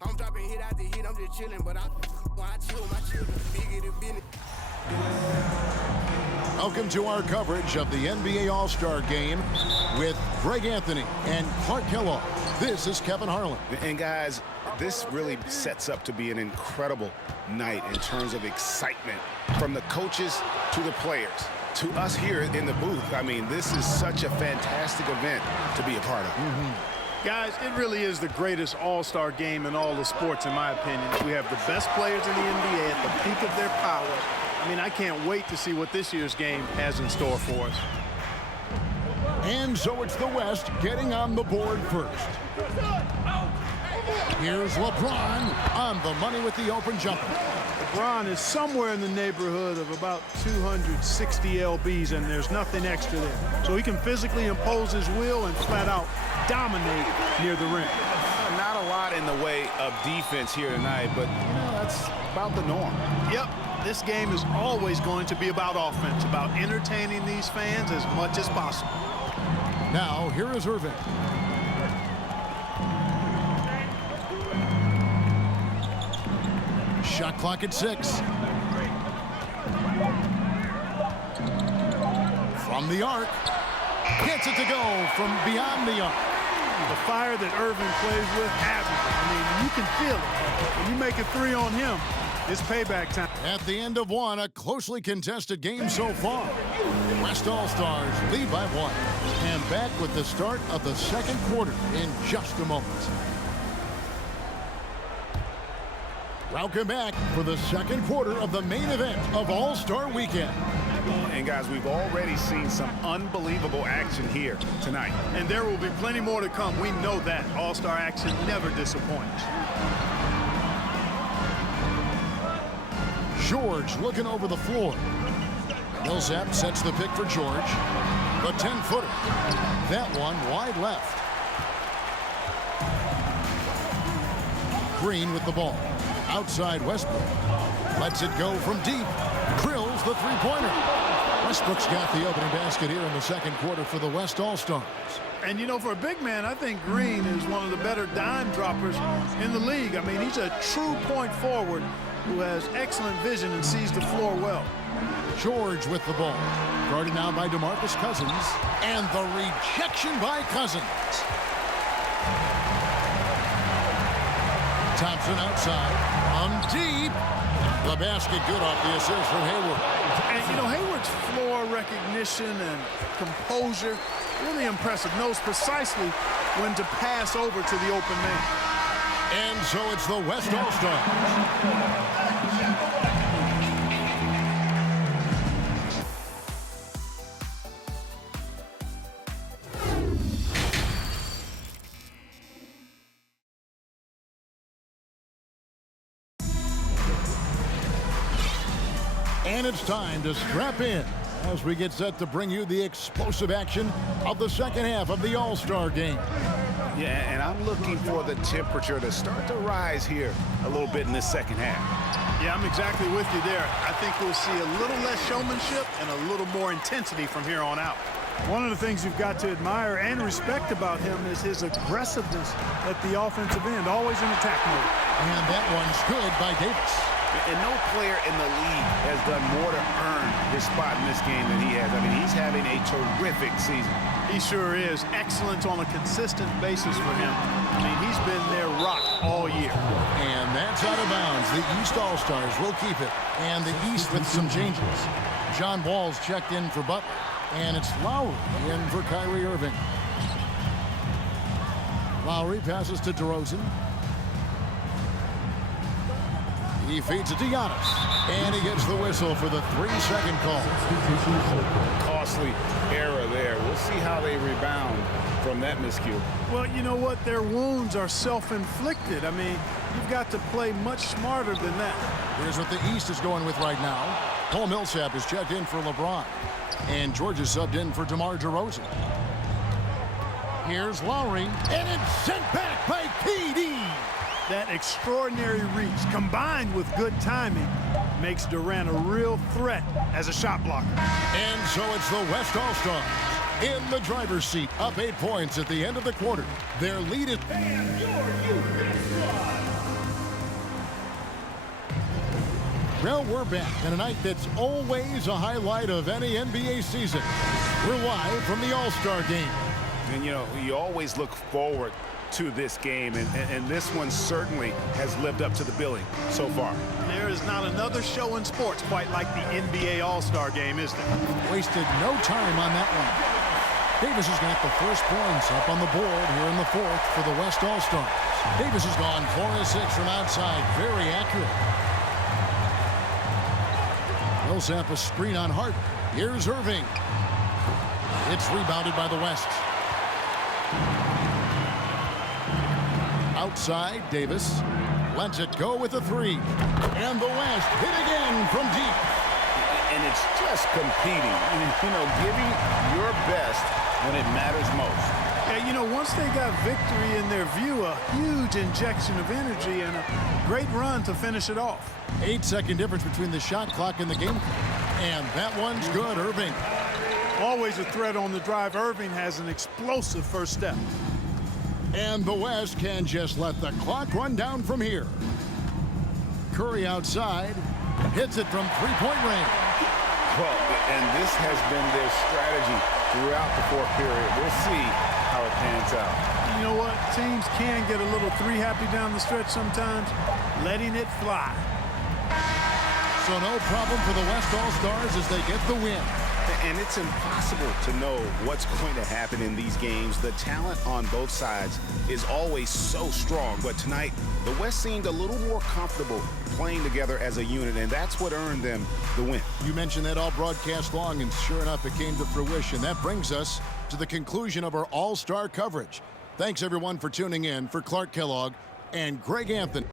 I'm dropping hit after hit, I'm just chilling, but I chill my children, bigger than business. Welcome to our coverage of the NBA All-Star Game with Greg Anthony and Clark Kellogg. This is Kevin Harlan. And guys, this really sets up to be an incredible night in terms of excitement from the coaches to the players to us here in the booth. I mean, this is such a fantastic event to be a part of. Guys, it really is the greatest all-star game in all the sports, in my opinion. We have the best players in the NBA at the peak of their power. I mean, I can't wait to see what this year's game has in store for us. And so it's the West getting on the board first. Here's LeBron on the money with the open jumper. LeBron is somewhere in the neighborhood of about 260 lbs, and there's nothing extra there. So he can physically impose his will and flat out dominate near the rim. Not a lot in the way of defense here tonight, but, you know, that's about the norm. Yep, this game is always going to be about offense, about entertaining these fans as much as possible. Now, here is Irving. Shot clock at 6. From the arc. Gets it to go from beyond the arc. The fire that Irving plays with, I mean, you can feel it. When you make a three on him, it's payback time. At the end of one, a closely contested game so far. West All-Stars lead by 1. And back with the start of the second quarter in just a moment. Welcome back for the second quarter of the main event of All-Star Weekend. And guys, we've already seen some unbelievable action here tonight. And there will be plenty more to come. We know that. All-Star action never disappoints. George looking over the floor. Millsap sets the pick for George. The 10-footer. That one wide left. Green with the ball. Outside Westbrook. Lets it go from deep. Drills the three-pointer. Westbrook's got the opening basket here in the second quarter for the West All-Stars. And, you know, for a big man, I think Green is one of the better dime droppers in the league. I mean, he's a true point forward who has excellent vision and sees the floor well. George with the ball. Guarded now by DeMarcus Cousins. And the rejection by Cousins. Thompson outside. Deep. The basket good off the assist from Hayward. And, you know, Hayward's floor recognition and composure, really impressive. Knows precisely when to pass over to the open man. And so it's the West All-Stars. And it's time to strap in as we get set to bring you the explosive action of the second half of the All-Star Game. Yeah, and I'm looking for the temperature to start to rise here a little bit in this second half. Yeah, I'm exactly with you there. I think we'll see a little less showmanship and a little more intensity from here on out. One of the things you've got to admire and respect about him is his aggressiveness at the offensive end, always in attack mode. And that one's good by Davis. And no player in the league has done more to earn his spot in this game than he has. I mean, he's having a terrific season. He sure is. Excellent on a consistent basis for him. I mean, he's been their rock all year. And that's out of bounds. The East All-Stars will keep it. And the East with some changes. John Wall's checked in for Butler. And it's Lowry in for Kyrie Irving. Lowry passes to DeRozan. He feeds it to Giannis. And he gets the whistle for the 3-second call. Costly error there. We'll see how they rebound from that miscue. Well, you know what? Their wounds are self-inflicted. I mean, you've got to play much smarter than that. Here's what the East is going with right now. Paul Millsap is checked in for LeBron. And George is subbed in for DeMar DeRozan. Here's Lowry. And it's sent back by KD. That extraordinary reach, combined with good timing, makes Durant a real threat as a shot blocker. And so it's the West All-Stars in the driver's seat, up 8 points at the end of the quarter. Their lead is... And your UFIT squad, Well, we're back in a night that's always a highlight of any NBA season. We're live from the All-Star game. And, you know, you always look forward to this game, and this one certainly has lived up to the billing so far. There is not another show in sports quite like the NBA All-Star game, is there? Wasted no time on that one. Davis has got the first points up on the board here in the fourth for the West All-Stars. Davis has gone 4 of 6 from outside. Very accurate. Millsap a screen on Harden. Here's Irving. It's rebounded by the West. Outside, Davis lets it go with a 3. And the West hit again from deep. And it's just competing, you know, giving your best when it matters most. Yeah, you know, once they got victory in their view, a huge injection of energy and a great run to finish it off. 8-second difference between the shot clock and the game clock. And that one's good, Irving. Always a threat on the drive. Irving has an explosive first step. And the West can just let the clock run down from here. Curry outside, hits it from three-point range. Well, and this has been their strategy throughout the fourth period. We'll see how it pans out. You know what? Teams can get a little three-happy down the stretch sometimes, letting it fly. So no problem for the West All-Stars as they get the win. And it's impossible to know what's going to happen in these games. The talent on both sides is always so strong. But tonight, the West seemed a little more comfortable playing together as a unit, and that's what earned them the win. You mentioned that all broadcast long, and sure enough, it came to fruition. That brings us to the conclusion of our All-Star coverage. Thanks, everyone, for tuning in. For Clark Kellogg and Greg Anthony.